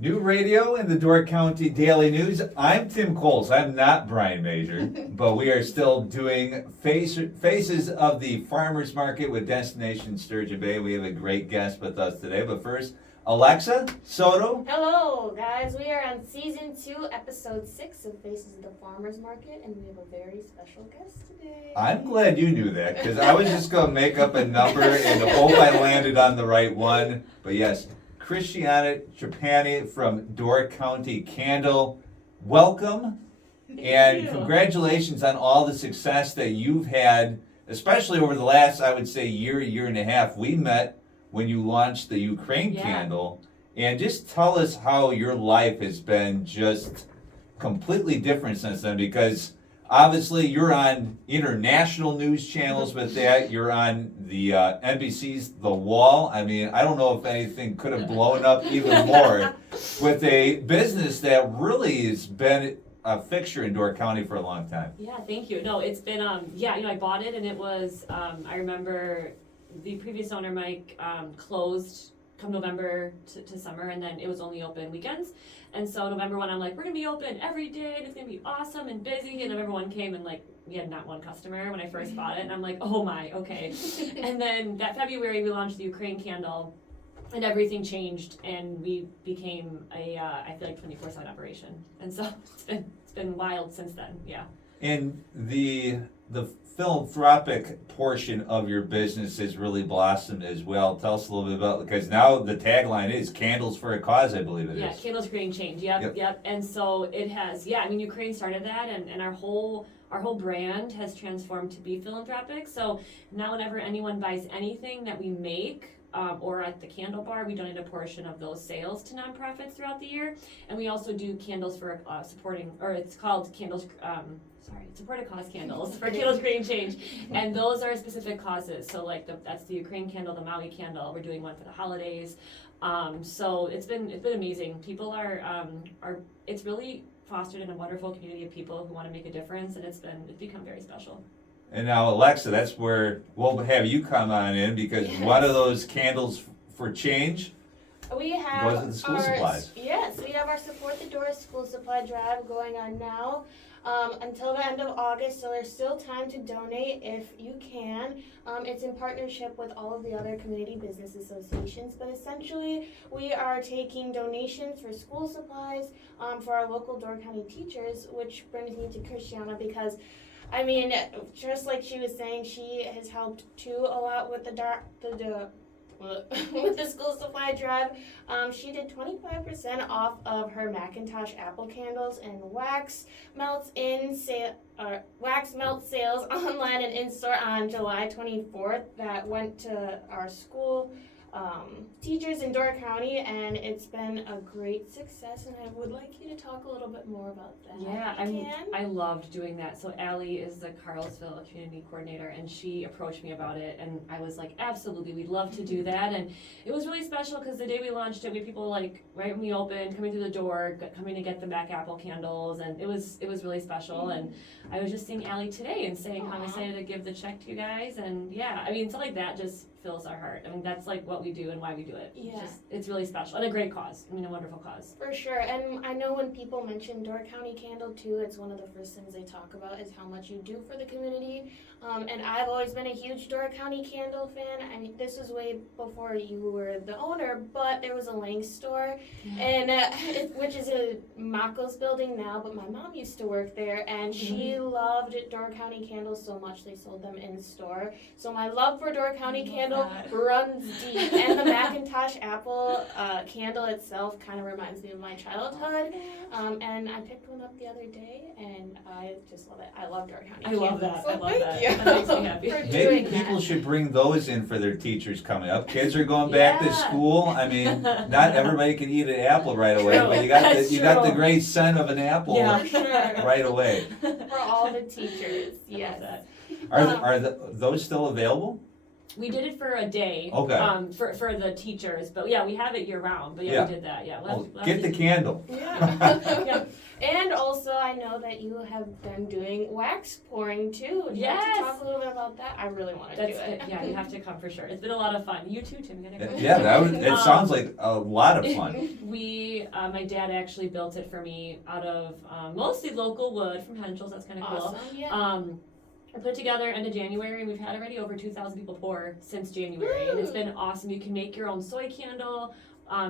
New radio in the Door County Daily News. I'm Tim Coles. I'm not Brian Major, but we are still doing Faces of the Farmers Market with Destination Sturgeon Bay. We have a great guest with us today, but first, Alexa Soto. Hello, guys. We are on season 2, episode 6 of Faces of the Farmers Market, and we have a very special guest today. I'm glad you knew that, because I was just going to make up a number and hope I landed on the right one. But yes, Christiana Trapani from Door County Candle. Welcome, and congratulations on all the success that you've had, especially over the last, I would say, year and a half. We met when you launched the Ukraine candle, and just tell us how your life has been just completely different since then, because obviously you're on international news channels with that. You're on the NBC's The Wall. I mean, I don't know if anything could have blown up even more with a business that really has been a fixture in Door County for a long time. Yeah, thank you. No, it's been, I bought it, and it was, I remember the previous owner, Mike, closed come November to summer, and then it was only open weekends. And so November 1, I'm like, we're gonna be open every day, and it's gonna be awesome and busy. And November 1 came, and like, we had not one customer when I first bought it, and I'm like, oh my, okay. And then that February, we launched the Ukraine candle, and everything changed, and we became a, I feel like 24/7 operation. And so it's been wild since then, yeah. And the philanthropic portion of your business has really blossomed as well. Tell us a little bit about, because now the tagline is Candles for a Cause, I believe it is. Yeah, Candles Creating Change, yep. And so it has, Ukraine started that, and our whole brand has transformed to be philanthropic. So now whenever anyone buys anything that we make, or at the candle bar, we donate a portion of those sales to nonprofits throughout the year. And we also do candles for supporting, or it's called candles, support a cause candles for Candles Creating Change. And those are specific causes. So like that's the Ukraine candle, the Maui candle. We're doing one for the holidays. So it's been amazing. People are it's really fostered in a wonderful community of people who want to make a difference, and it's become very special. And now, Alexa, that's where we'll have you come on in, because one of those Candles for Change we have goes to the school supplies. Yes, we have our Support the Door school supply drive going on now until the end of August, so there's still time to donate if you can. It's in partnership with all of the other community business associations, but essentially we are taking donations for school supplies for our local Door County teachers, which brings me to Christiana, because I mean, just like she was saying, she has helped too a lot with with the school supply drive. She did 25% off of her Macintosh apple candles and wax melt sales online and in store on July 24th that went to our school teachers in Door County, and it's been a great success, and I would like you to talk a little bit more about that. Yeah, I loved doing that. So Allie is the Carlsville community coordinator, and she approached me about it, and I was like, absolutely, we'd love to do that. And it was really special because the day we launched it, we had people like right when we opened, coming through the door, coming to get the Mac Apple candles, and it was really special. And I was just seeing Allie today and saying how I'm excited to give the check to you guys, and yeah, I mean, stuff like that just fills our heart. I mean, that's like what we do and why we do it. Yeah. It's really special and a great cause. I mean, a wonderful cause. For sure, and I know when people mention Door County Candle too, it's one of the first things they talk about is how much you do for the community. And I've always been a huge Door County Candle fan. I mean, this was way before you were the owner, but there was a Lang store, and which is a Mako's building now, but my mom used to work there, and she loved Door County Candles so much they sold them in store. So my love for Door County Candle runs deep, and the Macintosh apple candle itself kind of reminds me of my childhood. And I picked one up the other day, and I just love it. I love Door County Candles. I love that. So I love thank that. you. That makes me happy. For Maybe doing people that. should bring those in for their teachers coming up. Kids are going back to Yeah. school. I mean, not everybody can eat an apple right away, True. but you got That's you got the true. great scent of an apple Yeah. For sure. right away. For all the teachers, I love yes. that. Are those still available? We did it for a day. Okay. For the teachers, but yeah, we have it year round. But yeah, Yeah. we did that. Yeah. Well, get the candle. Yeah. Yeah. And also, I know that you have been doing wax pouring too. Would you like Yes. to talk a little bit about that? I really want to do That's it. yeah, you have to come for sure. It's been a lot of fun. You too, Tim. You gotta go. Yeah, it sounds like a lot of fun. My dad actually built it for me out of mostly local wood from Henschel's. That's kind of cool. Awesome. Yeah. I put it together end of January, and we've had already over 2,000 people pour since January, and it's been awesome. You can make your own soy candle,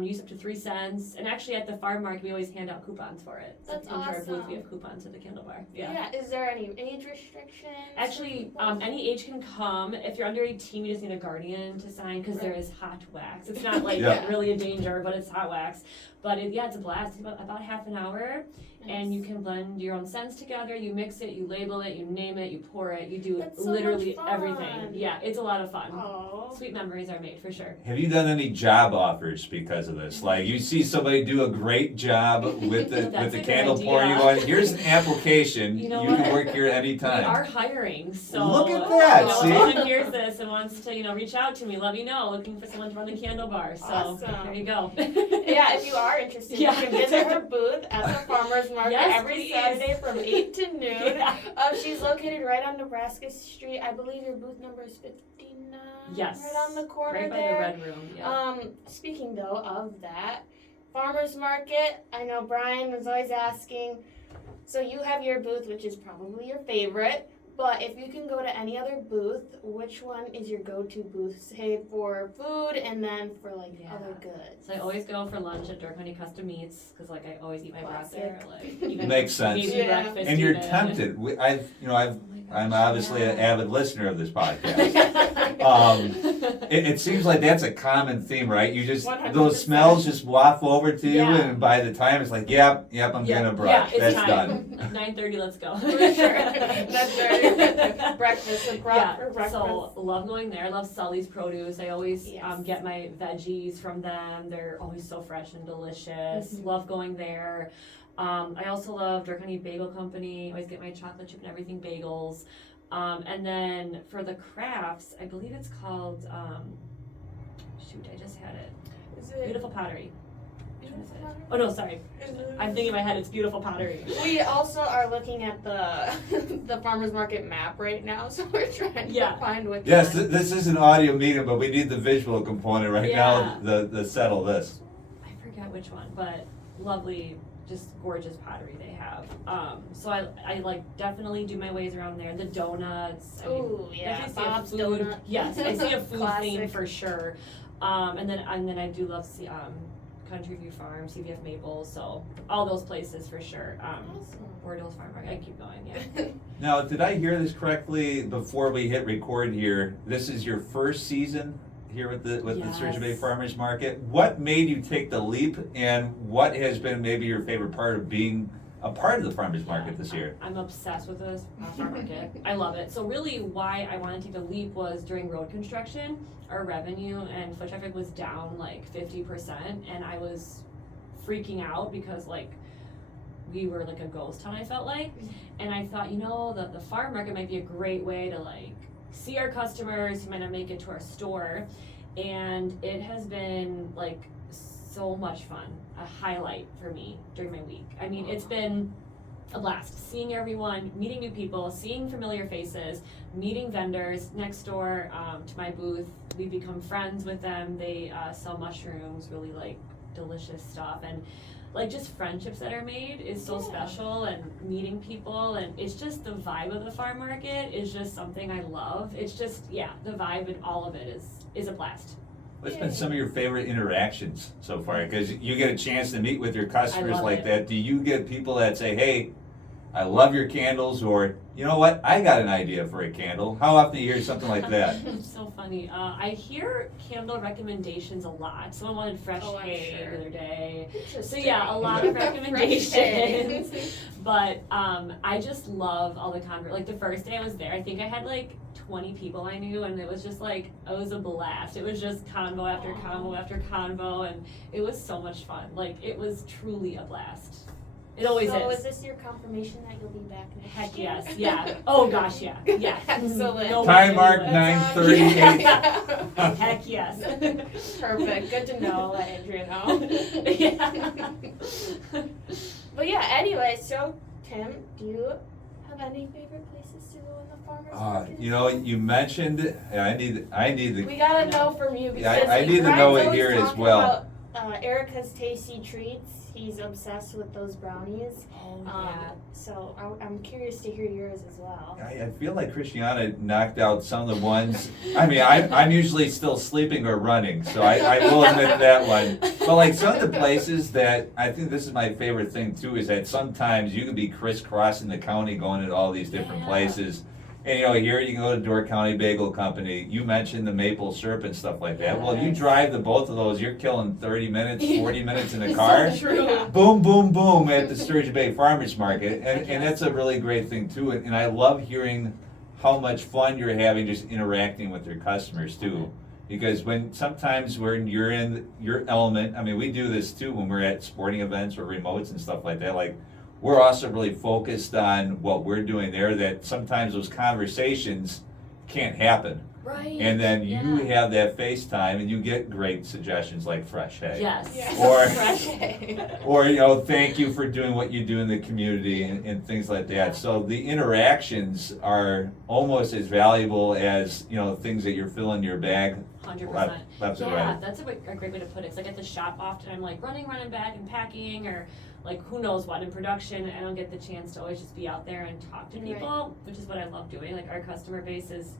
use up to 3 cents, and actually at the farm market we always hand out coupons for it. So That's if you come to our booth, awesome. we have coupons at the candle bar. Yeah. Is there any age restrictions? Actually, any age can come. If you're under 18, you just need a guardian to sign because there is hot wax. It's not like Yeah. really a danger, but it's hot wax. But it's a blast. It's about half an hour, and you can blend your own scents together. You mix it, you label it, you name it, you pour it, you do That's so literally much fun. everything. Yeah, it's a lot of fun. Oh. Sweet memories are made for sure. Have you done any job offers because of this? Like you see somebody do a great job with the That's a good candle idea. pouring, you go, here's an application. You know can what? work here We anytime. are hiring, so Look at that, you know, see? if anyone hears this and wants to, reach out to me, let me know. Looking for someone to run the candle bar. So Awesome. there you go. Yeah, if you are interested, Yeah. you can visit her booth at the farmer's market Yes, every please. Saturday from 8 to noon. Yeah. She's located right on Nebraska Street. I believe your booth number is 59. Yes. Right on the corner Right by there. the red room. Yeah. Speaking though of that, farmer's market, I know Brian was always asking, so you have your booth, which is probably your favorite, but if you can go to any other booth, which one is your go-to booth, say for food and then for Yeah. other goods? So I always go for lunch at Dork Honey Custom Meats because I always eat my broth there. Classic. Like even Makes sense. maybe Yeah. breakfast. And you're even. tempted. I'm obviously an avid listener of this podcast. Yeah. It seems like that's a common theme, right? You just 100%. those smells just waft over to you, Yeah. and by the time it's like, yep, I'm gonna brunch. Yeah, it's That's time. done. 9:30. Let's go. For sure. That's right. Breakfast and Yeah, for breakfast. so love going there. Love Sully's Produce. I always Yes. get my veggies from them. They're always so fresh and delicious. Mhm. Love going there. I also love Dork Honey Bagel Company. I always get my chocolate chip and everything bagels. And then for the crafts, I believe it's called, I just had it. Is it Beautiful Pottery. Beautiful Oh no, sorry. Is it- I'm thinking in my head it's Beautiful Pottery. We also are looking at the the farmers market map right now, so we're trying Yeah. to find which Yes, one. this is an audio meeting, but we need the visual component right now. The settle this. I forget which one, but lovely, just gorgeous pottery they have. So I like definitely do my ways around there. The donuts. I mean, Oh yeah, if I see a Bob's food, Donut. yes, I see a food theme Classic. for sure. And then I do love Country View Farm, CVF Maple, so all those places for sure. Awesome. Bordeaux Farm Market. I keep going, yeah. Now, did I hear this correctly before we hit record here? This is your first season here with the Sturgeon Bay Yes. Farmers Market. What made you take the leap, and what has been maybe your favorite part of being a part of the farmers market this year? I'm obsessed with this farm market. I love it. So really why I wanted to take the leap was during road construction, our revenue and foot traffic was down like 50%, and I was freaking out because like we were like a ghost town, I felt like. And I thought, the farm market might be a great way to like see our customers who might not make it to our store. And it has been like so much fun, a highlight for me during my week. I mean, it's been a blast seeing everyone, meeting new people, seeing familiar faces, meeting vendors next door to my booth. We become friends with them. They sell mushrooms, really like delicious stuff, and like just friendships that are made is so special, and meeting people, and it's just the vibe of the farm market is just something I love. It's just the vibe and all of it is a blast. What's been some of your favorite interactions so far? Because you get a chance to meet with your customers love like it. that. Do you get people that say, hey, I love your candles, or you know what, I got an idea for a candle? How often do you hear something like that? It's so funny. I hear candle recommendations a lot. Someone wanted fresh Oh, I'm hay sure. the other day. So Interesting. yeah, a lot of Fresh recommendations. hay. But I just love all the like the first day I was there, I think I had like 20 people I knew, and it was just like, it was a blast. It was just convo after convo after convo, and it was so much fun. Like, it was truly a blast. It always So is. is this your confirmation that you'll be back next Heck year? yes, yeah. Oh gosh, yeah, yeah. Excellent. No Time way mark anywhere. 9:38. Heck yes. Perfect. Good to know. Let Andrea know. Yeah. But yeah, anyway, So, Tim, do you have any favorite places to go in the farmer's market? You know, you mentioned, I need the, We gotta know from you Yeah, because I need to know it Ryan's here always as talking well. about, Erica's Tasty Treats. He's obsessed with those brownies. Oh, So I'm curious to hear yours as well. I feel like Christiana knocked out some of the ones, I mean, I'm usually still sleeping or running, so I will admit that one. But like some of the places that, I think this is my favorite thing too, is that sometimes you can be crisscrossing the county going to all these different Yeah. places. And you know, here you can go to Door County Bagel Company, you mentioned the maple syrup and stuff like that. Well, if you Yes. drive to both of those, you're killing 30 minutes, 40 minutes in a car. So true. Boom, boom, boom at the Sturgeon Bay Farmers Market, and that's a really great thing too, and I love hearing how much fun you're having just interacting with your customers too. Because sometimes when you're in your element, I mean, we do this too when we're at sporting events or remotes and stuff like that, like, we're also really focused on what we're doing there, that sometimes those conversations can't happen. Right. And then you Yeah. have that FaceTime and you get great suggestions like fresh hay. Yes. Yes. Or- Fresh. Or, you know, thank you for doing what you do in the community and things like that. So the interactions are almost as valuable as, you know, things that you're filling your bag 100%. left and Yeah, right. that's a great way to put it. It's like at the shop often I'm like running back and packing or like who knows what in production. I don't get the chance to always just be out there and talk to Right. people, which is what I love doing. Like our customer base is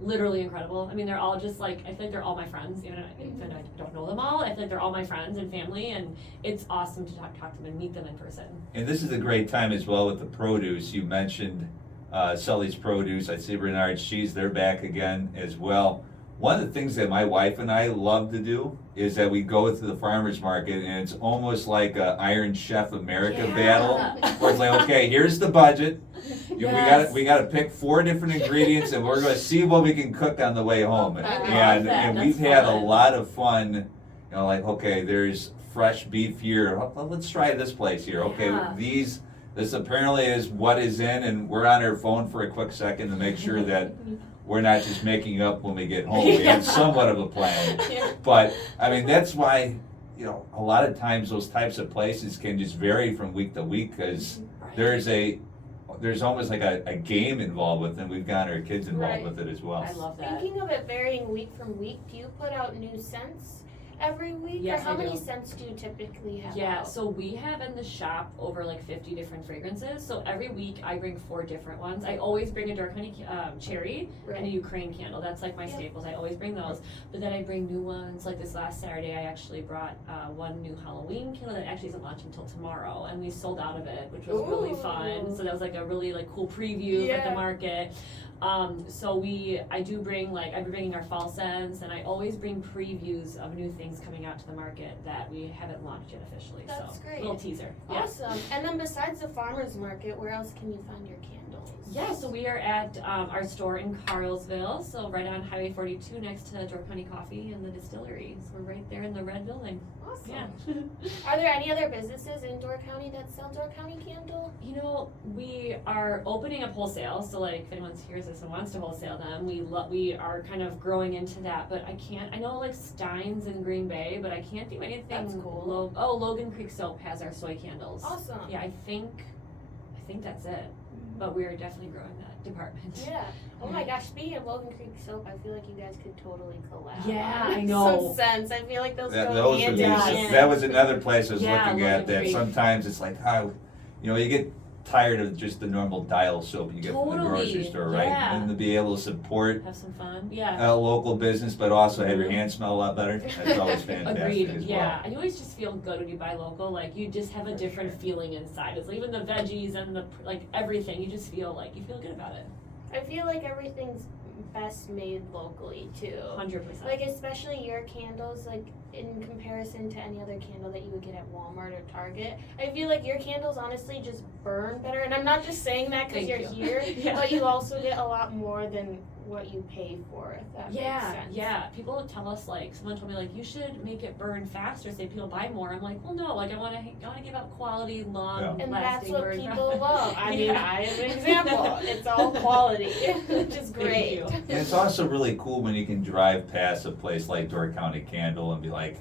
literally incredible. I mean, they're all just like, I feel like they're all my friends, even if I don't know them all. I feel like they're all my friends and family, and it's awesome to talk to them and meet them in person. And this is a great time as well with the produce. You mentioned Sully's Produce. I see Bernard Cheese, they're back again as well. One of the things that my wife and I love to do is that we go to the farmer's market and it's almost like a Iron Chef America Yeah. battle. Where it's like, okay, here's the budget. Yes. We gotta pick 4 different ingredients and we're gonna see what we can cook on the way home. I love And that. we've That's had a fun. lot of fun, you know, like, okay, there's fresh beef here. Well, let's try this place here. Okay, Yeah. this apparently is what is in, and we're on our phone for a quick second to make sure that we're not just making up when we get home. We have somewhat of a plan. Yeah. But, I mean, that's why, you know, a lot of times those types of places can just vary from week to week, because Right. there's almost like a game involved with it. We've got our kids involved Right. with it as well. I love that. Thinking of it varying week from week, do you put out new scents every week? Yes, or how I many do. scents do you typically have Yeah, out? so we have in the shop over like 50 different fragrances. So every week I bring 4 different ones. I always bring a Door County cherry and a Right. Ukraine candle. That's like my Yeah. staples. I always bring those. But then I bring new ones. Like this last Saturday, I actually brought one new Halloween candle that actually isn't launched until tomorrow, and we sold out of it, which was really fun. Ooh. So that was like a really like cool preview at the Yeah. market. So I do bring like, I've been bringing our fall scents, and I always bring previews of new things coming out to the market that we haven't launched yet officially. That's So great. little teaser. Yeah. Awesome. And then besides the farmer's market, where else can you find your candles? Yeah, so we are at our store in Carlsville, so right on Highway 42 next to Door County Coffee and the distillery. So we're right there in the red building. Awesome. Yeah. Are there any other businesses in Door County that sell Door County candle? You know, we are opening up wholesale, so like if anyone hears this and wants to wholesale them, we are kind of growing into that, but I know like Stein's in Green Bay, but I can't do anything. That's cool. Logan Creek Soap has our soy candles. Awesome. Yeah, I think that's it, but we're definitely growing that department. Yeah. Oh my gosh, speaking of Logan Creek soap, I feel like you guys could totally collab. Yeah, on I know. Some scents. I feel like those That, go those would hand be, in Yes. hand. that was another place I was Yeah, looking at, Logan that Creek. sometimes it's like, how, you know, you get tired of just the normal dial soap you get from the grocery Totally, store, right? yeah. And to be able to support Have some fun. Yeah. a local business, but also have your hands smell a lot better, that's always fantastic Agreed. as well. Yeah. And you always just feel good when you buy local. Like you just have a For different sure. feeling inside. It's like even the veggies and the like everything. You just feel good about it. I feel like everything's best made locally too. 100%. Like especially your candles, like in comparison to any other candle that you would get at Walmart or Target, I feel like your candles honestly just burn better. And I'm not just saying that because Thank you're you. here, Yeah. but you also get a lot more than what you pay for. If that makes Yeah, sense. yeah. People tell us like someone told me like you should make it burn faster so people buy more. I'm like, well, no. Like I want to give out quality, long, Yeah. And that's lasting what burn. people love. I mean, Yeah. I am an example. It's all quality, which is Thank great. you. And it's also really cool when you can drive past a place like Door County Candle and be like,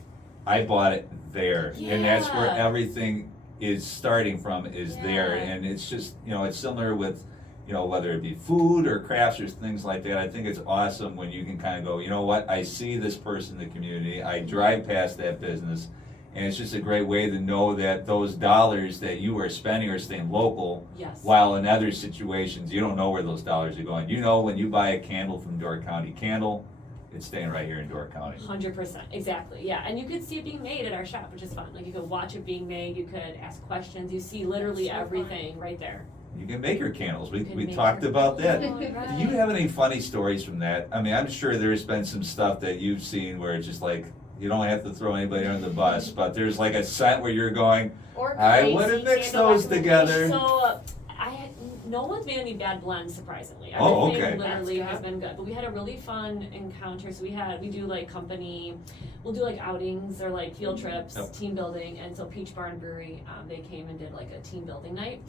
I bought it there. And that's where Yeah. everything is starting from is there, Yeah. and it's just, it's similar with, whether it be food or crafts or things like that. I think it's awesome when you can kind of go, you know what, I see this person in the community, I drive past that business, and it's just a great way to know that those dollars that you are spending are staying local, Yes. while in other situations, you don't know where those dollars are going. When you buy a candle from Door County Candle, it's staying right here in Door County. 100%, exactly, yeah, and you could see it being made at our shop, which is fun. Like, you could watch it being made, you could ask questions, you see literally That's so everything right there. You can make your candles, we You can we make talked your- about that. Oh, Do right. you have any funny stories from that? I mean, I'm sure there's been some stuff that you've seen where it's just like, you don't have to throw anybody under the bus, but there's like a scent where you're going, Or I crazy would've mixed candle those together. So, no one's made any bad blends, surprisingly. Oh, Everything okay. literally That's has been good. But we had a really fun encounter. So we do like we'll do like outings or like field trips, Yep. team building. And so Peach Barn Brewery, they came and did like a team building night.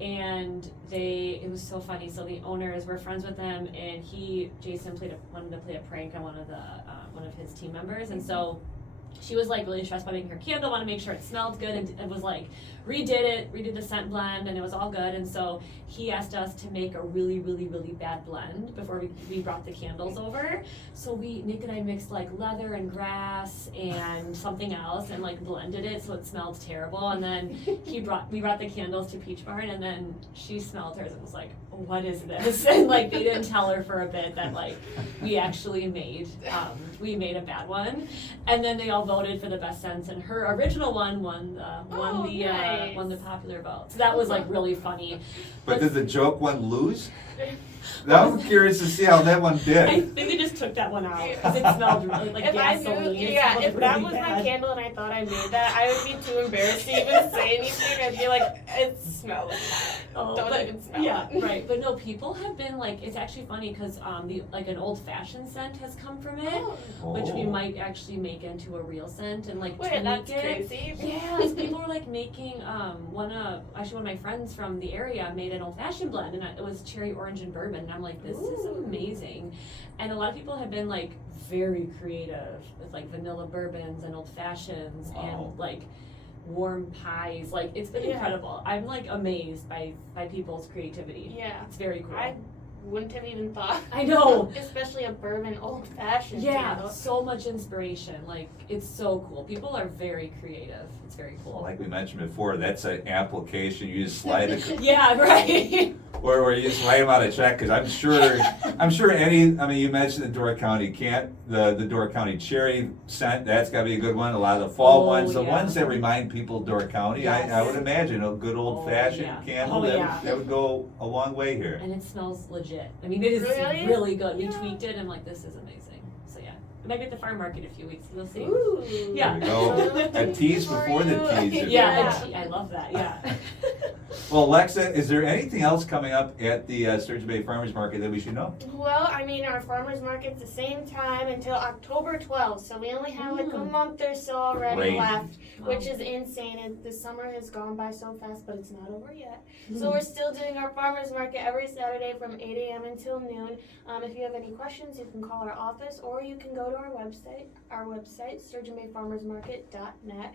And it was so funny. So the owners were friends with them, and Jason wanted to play a prank on one of his team members. And so she was like really stressed about making her candle, wanted to make sure it smelled good, and it was like redid the scent blend, and it was all good. And so he asked us to make a really, really, really bad blend before we brought the candles over. So Nick and I mixed like leather and grass and something else and like blended it so it smelled terrible. And then we brought the candles to Peach Barn, and then she smelled hers and was like, what is this? And like they didn't tell her for a bit that like we actually made a bad one. And then they all voted for the best scents, and her original one won the popular vote. So that was like really funny. but did the joke one lose? Now I'm curious to see how that one I did. think they just took that one out because it smelled really like If I gasoline. knew, It yeah, smelled if that really was bad. my candle and I thought I made that, I would be too embarrassed to even say anything. I'd be like, it smells like that. Oh, Don't but- even smell yeah, it. right. But no, people have been like, it's actually funny because like an old fashioned scent has come from it, which we Oh. might actually make into a real scent and like Wait, tweak that's it. crazy. Yes, people were like making one of my friends from the area made an old fashioned blend, and it was cherry orange and bourbon, and I'm like, this is Ooh. amazing. And a lot of people have been like very creative with like vanilla bourbons and old fashions Wow. and like warm pies. Like it's been Yeah. incredible. I'm like amazed by people's creativity. Yeah. It's very cool. I wouldn't have even thought. I know. Especially a bourbon old fashioned Yeah, candle. so much inspiration. Like it's so cool. People are very creative. It's very Well, cool. like we mentioned before, that's an application, you just slide it, Yeah, right. or you just write them out a check, because I'm sure you mentioned the Door County the Door County cherry scent, that's gotta be a good one, a lot of the fall Oh, ones, the yeah. ones that remind people of Door County, I Yes. would imagine a good old fashioned yeah. candle, Oh, that yeah. that would go a long way here. And it smells legit. I mean, it is Really? really good. We Yeah. tweaked it, and I'm like, this is amazing. So yeah, it might be at the farm market in a few weeks. We'll see. Ooh. Yeah. There we go. A tease before the teaser. Yeah, I love that. Yeah. Well, Alexa, is there anything else coming up at the Sturgeon Bay Farmers Market that we should know? Well, I mean, our farmers market's the same time until October 12th, so we only have like a month or so already Great. left, which Wow. is insane. The summer has gone by so fast, but it's not over yet. Hmm. So we're still doing our farmers market every Saturday from 8 a.m. until noon. If you have any questions, you can call our office or you can go to our website, sturgeonbayfarmersmarket.net.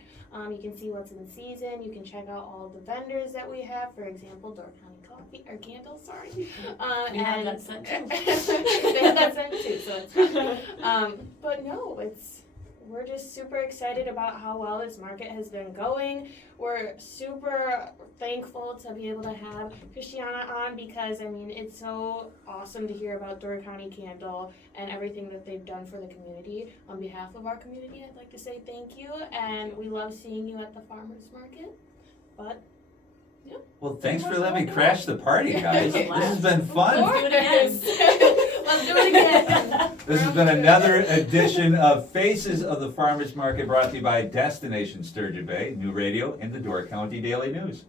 You can see what's in season. You can check out all the vendors that we have. For example, Door County Coffee or Candles, sorry. We have and that scent too. they have that scent too, so it's fine. But no, we're just super excited about how well this market has been going. We're super thankful to be able to have Christiana on because, I mean, it's so awesome to hear about Door County Candle and everything that they've done for the community. On behalf of our community, I'd like to say thank you, and we love seeing you at the farmers market. But Well, thanks for letting me crash the party, guys. This has been fun. Let's do it again. Let's do it again. This has been another edition of Faces of the Farmers Market, brought to you by Destination Sturgeon Bay, New Radio, and the Door County Daily News.